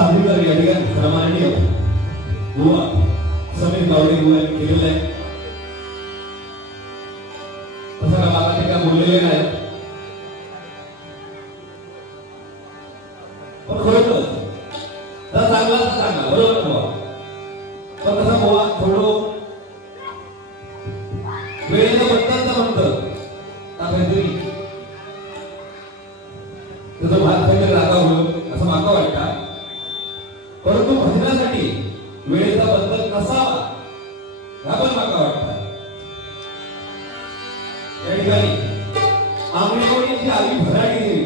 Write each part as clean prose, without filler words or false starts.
साधीवर या ठिकाणी क्रमाने बुवा समीर गावडे बुवा केलेलं आहे. तसं का बाबा ते काय बोललेले नाही पण खरोखर तर चांगला बरोबर बुवा पण तसा बुवा थोडं वेळेच्या बद्दलचं म्हणतं काहीतरी त्याचं भात काहीतरी रागावलं असं माका वाटतं. परंतु भजनासाठी वेळेचा बद्दल नसावा ह्या पण माका वाटतं. या ठिकाणी आंबेडकरांची आली भराटी दिली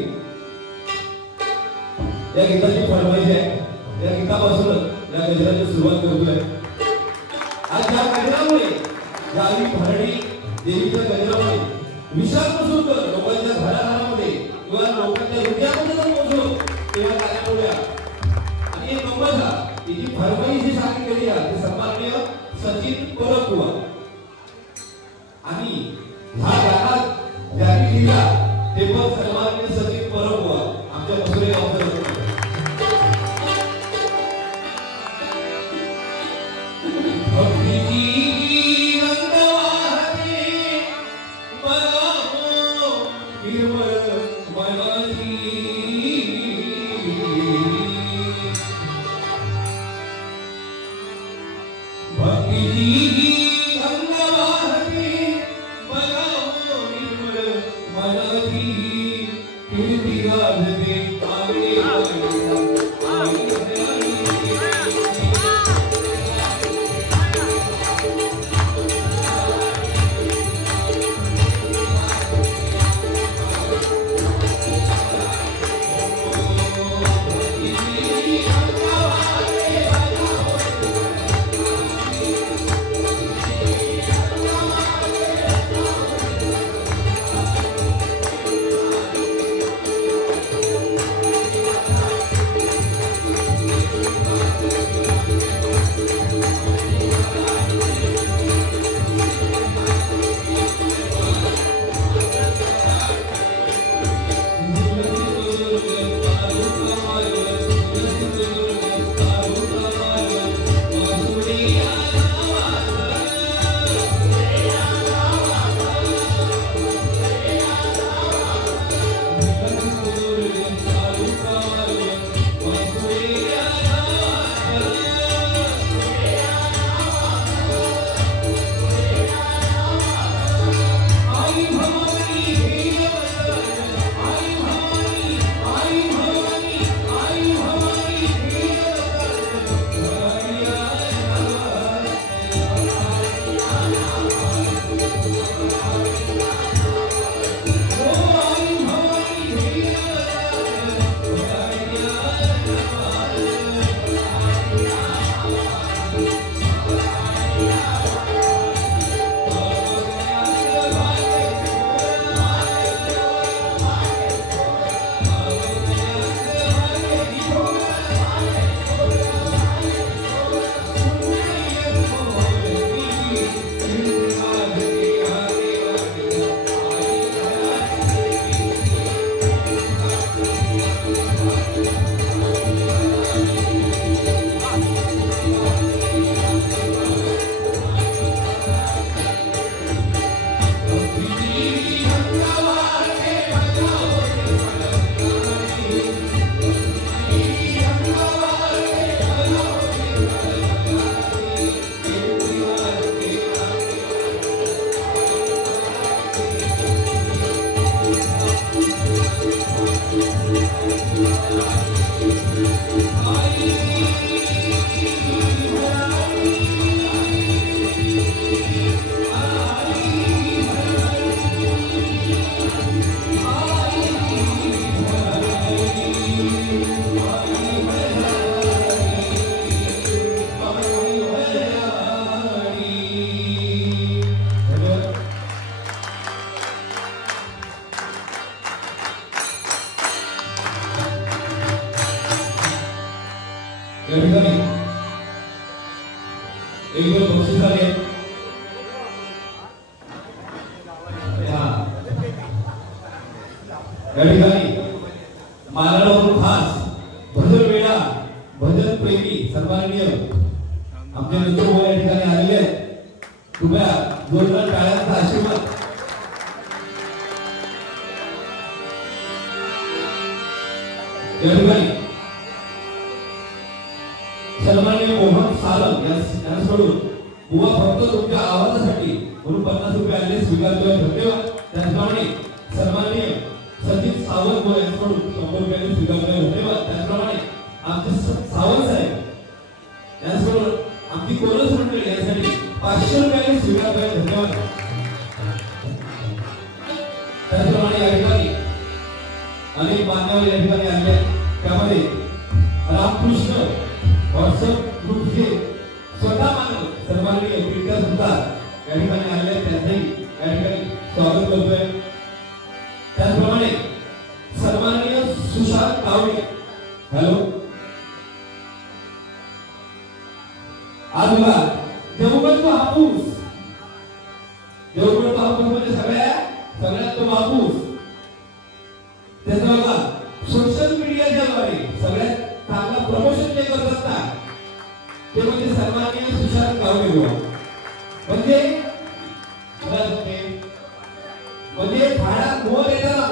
या गीताची फरमाईश आहे. या गीतापासूनच या गजराची सुरुवात करतोय. आज या गजरामुळे या आली भराटी देवीच्या गजरामुळे विशालपासून लोकांच्या घराघरामध्ये किंवा लोकांच्या हृदयामध्ये जर पोहोचलो तेव्हा काय बोलूया. आणि एक नंबरला जी फरमाईश जी सांगितलेली आहे ती सन्माननीय सचिन परब बुवा आणि ह्या गाण्यात ज्यांनी लिहिला ते पण सन्माननीय सचिन परब बुवा आमच्या मसुरे गावचे. या ठिकाणी मालाडवरून खास भजन वेळा प्रेमी सन्माननीय आमचे नंदू या ठिकाणी आलेले आहेत. कृपया जोरदार टाळ्यांचा आशीर्वाद. या ठिकाणी सन्माननीय मोहन सारंग यांच्याकडून बुवा फक्त तुमच्या आवाजासाठी म्हणून 50 रुपये आले स्वीकारतोय. धन्यवाद. त्याचप्रमाणे सन्माननीय संदीप सावंत यांच्याकडून 100 रुपये स्वीकारतोय. धन्यवाद. त्याचप्रमाणे आमचे सावंत साहेब यांच्याकडून आमची कोरस मंडळी यासाठी 500 रुपये स्वीकारतोय. धन्यवाद. त्याचप्रमाणे या ठिकाणी अनेक मान्यवर या ठिकाणी आले. त्यामध्ये रामकृष्ण व्हॉट्सअप ग्रुपचे स्वतः मानव सन्माननीय प्रियंका सुतार या ठिकाणी आले. त्यांचंही या ठिकाणी स्वागत करतोय. त्याचप्रमाणे सन्माननीय सुशांत कावडे. हॅलो. आज बघा देवगडचा हापूस. देवगडचा हापूस म्हणजे सगळ्यात तो हापूस. त्याचा बघा सोशल मीडियाच्या द्वारे सगळ्यात चांगला प्रमोशन जे करत असतात ते म्हणजे सन्माननीय सुशांत कावडे. म्हणजे झाडात मोर येताना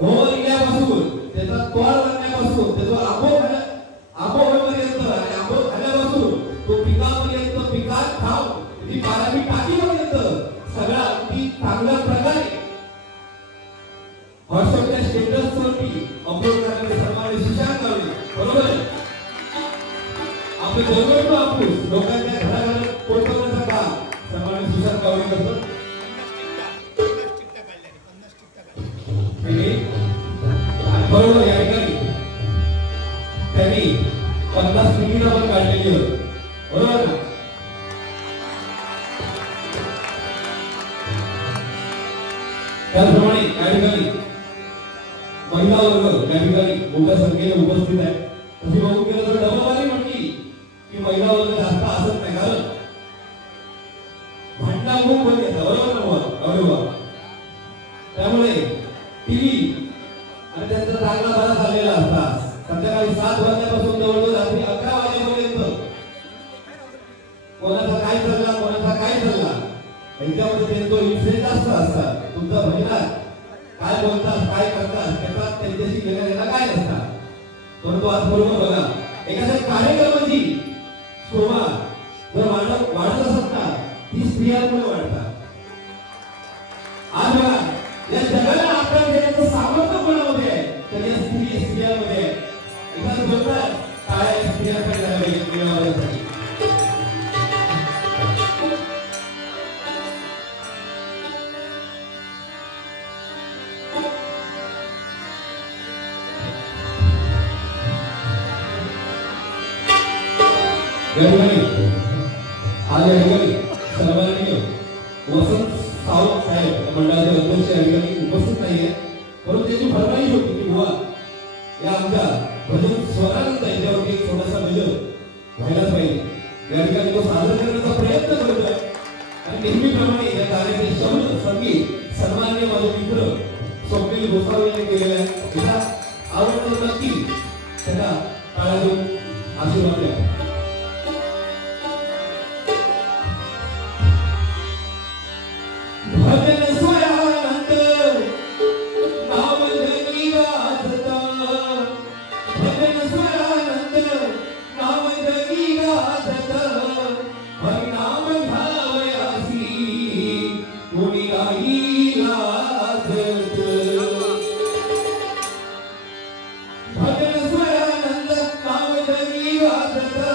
मोर येण्यापासून त्याचा तोड लागण्यापासून त्याचा आंबोपर्यंत आणि आंबो खाल्यापासून तो पिकापर्यंत पिकात खाऊ ती पारावी टाकीपर्यंत सगळा अगदी चांगल्या प्रकारे व्हॉट्सअपच्या स्टेटसवरती अपलोड करणारे सन्माननीय सुशांत कावडे. बरोबर. आपले देवगडचा हापूस लोकांच्या घराघरात पोहोचवण्याचं काम सन्माननीय सुशांत कावडे करतो. बरोबर. या ठिकाणी त्यांनी 50 तिकीट आपण काढलेली होती. बरोबर ना. त्याचप्रमाणे या ठिकाणी महिला वर्ग या ठिकाणी मोठ्या संख्येने उपस्थित आहे. तशी बघून गेलं तर डबलवाली म्हटली की महिला वर्ग जास्त असत नाही. कारण भांडणा खूप होत येतं. बरोबर ना. त्यामुळे टीव्ही आणि त्यांचा चांगला बरा चाललेला असतात. संध्याकाळी 7 वाजल्यापासून जवळजवळ रात्री 11 वाजेपर्यंत कोणाचा काय चालला त्यांच्यामध्ये त्यांचा इंटरेस्ट जास्त असतात. तुमचा भजनात काय बोलतात काय करतात त्याच्यात त्यांच्याशी घेण्याला काय नसतात. परंतु आज बरोबर बघा एखाद्या कार्यक्रमाची शोभा जर वाढत असत ना ती स्त्रियांमुळे वाढतात. आज बघा या जगाला आपण देण्याचं सामर्थ्य कोणामध्ये आहे तर या स्त्रियांमध्ये आहे. एखादं बोलतात काय स्त्रियांकडे जाण्यासाठी आज या ठिकाणी सन्माननीय वसंत सावंत साहेब मंडळाचे अध्यक्ष या ठिकाणी उपस्थित नाहीये. परंतु त्याची फरमाईश होती की बुवा या आमच्या भजन स्वरानंद यांच्यावरती एक छोटासा भजन व्हायलाच पाहिजे. या ठिकाणी तो सादर करण्याचा प्रयत्न करतोय आणि नेहमीप्रमाणे या कार्याचे शब्द संगीत सन्माननीय माझे मित्र स्वप्नील गोसावी यांनी केलेले आहे. त्याला आवडतं नक्की त्याला टाळ्या देऊन आशीर्वाद द्या. भजन स्वरानंद नाम जगी गाजता. भजन स्वरानंद नाम जगी गाजता. हरिनाम घ्यावयासी कोणी नाही लाजत. भजन स्वरानंद नाम जगी गाजता.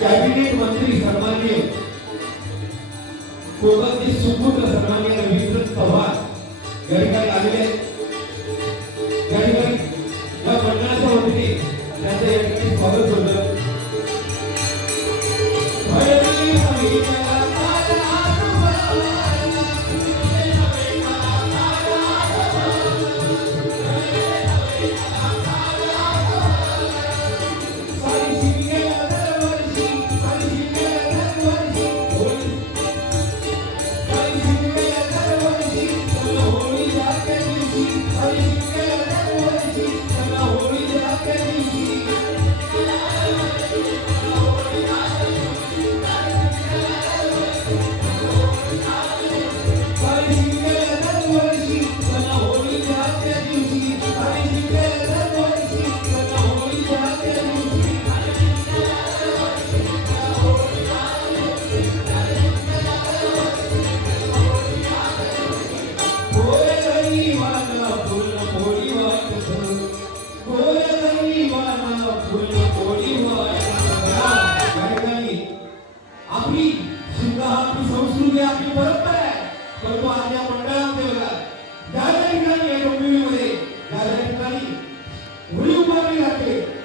कॅबिनेट मंत्री सन्माननीय कोकणचे सुपुत्र सन्माननीय रवींद्र चव्हाण या ठिकाणी आलेले या ठिकाणी या मंडळाच्या वतीने त्यांचं या ठिकाणी स्वागत होतं.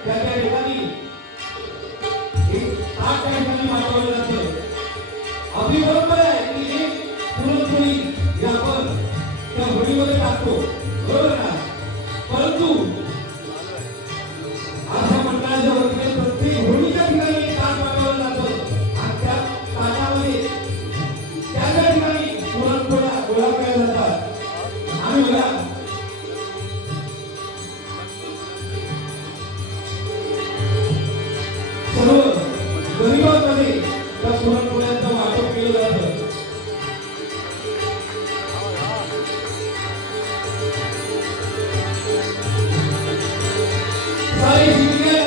त्या ठिकाणी एक आठ ठिकाणी मांडवलं जातं. आपली परंपरा आहे की एक पुरणपोळी ही आपण त्या होळीमध्ये टाकतो, बरोबर ना? परंतु अशा मंडळाच्या वतीने प्रत्येक होळीच्या ठिकाणी एक ताट मांडवलं जातं आणि त्या ताटामध्ये त्या ठिकाणी पुरणपोळ्या गोळा केल्या जातात. आणि बघा सर्व गरिबांमध्ये त्या पुरणपोळ्यांचं वाटप केलं जातं. भाविकांची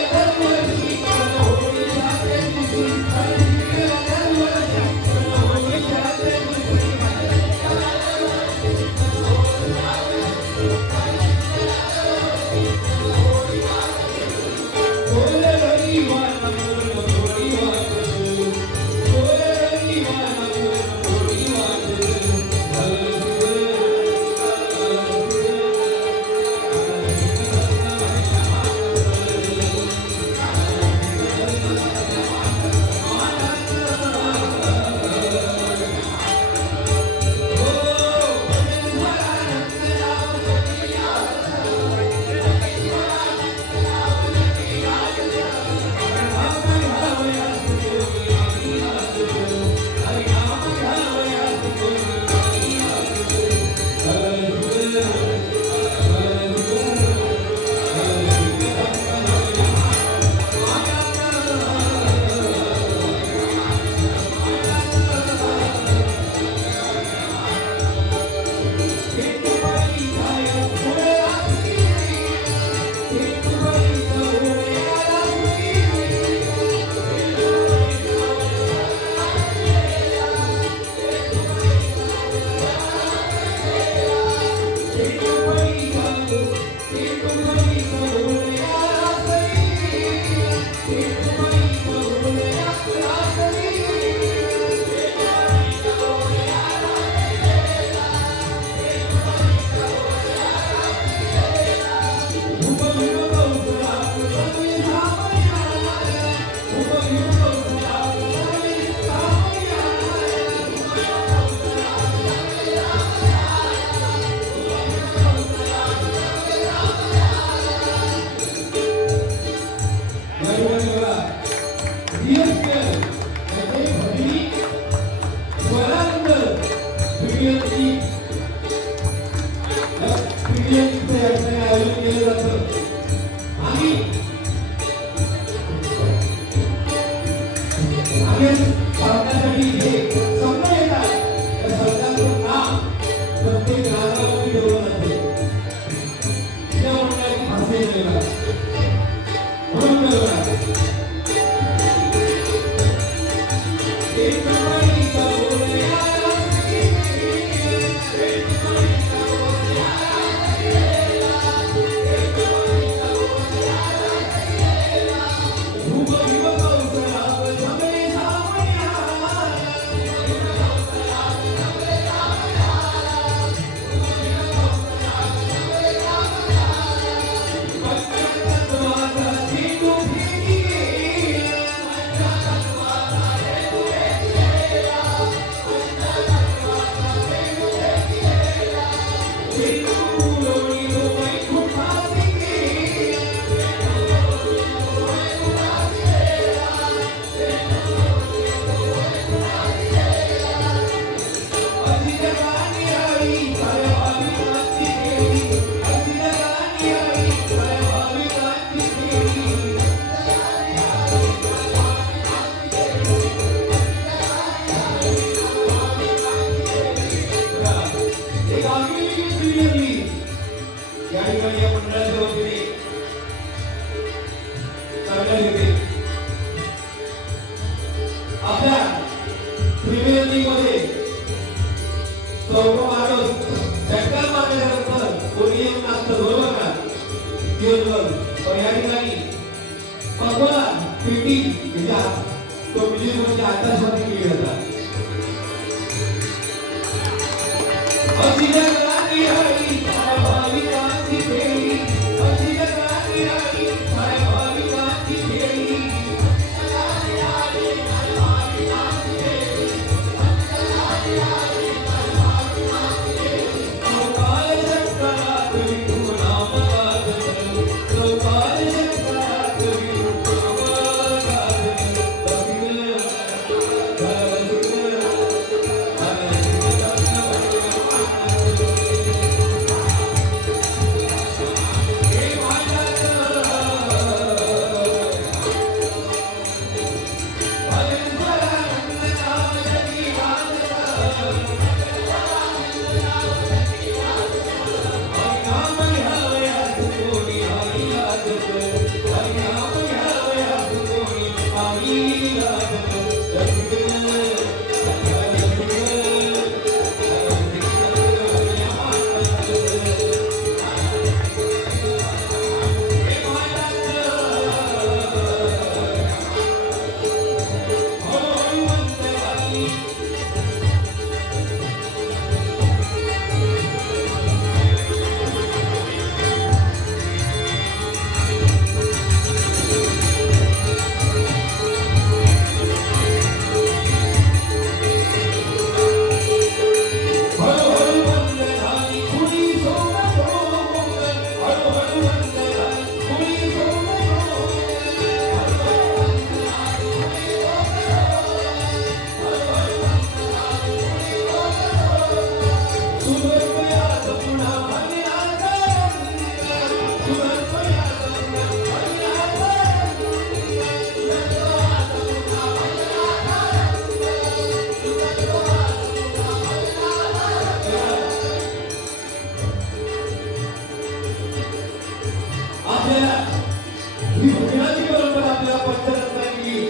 ही भजनाची परंपरा आपल्याला पंचरत्नांनी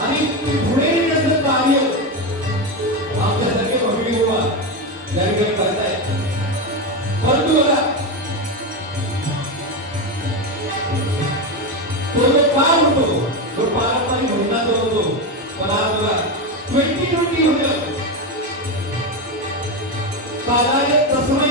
आणि पुढे त्याचं कार्य आपल्यासारखे भगवी बाबा या ठिकाणी करतायत. परंतु बघा तो जो काळ होतो तो पारंपरिक भजनाचा होतो. पण आज बघा 2020 होतं साधारण तसं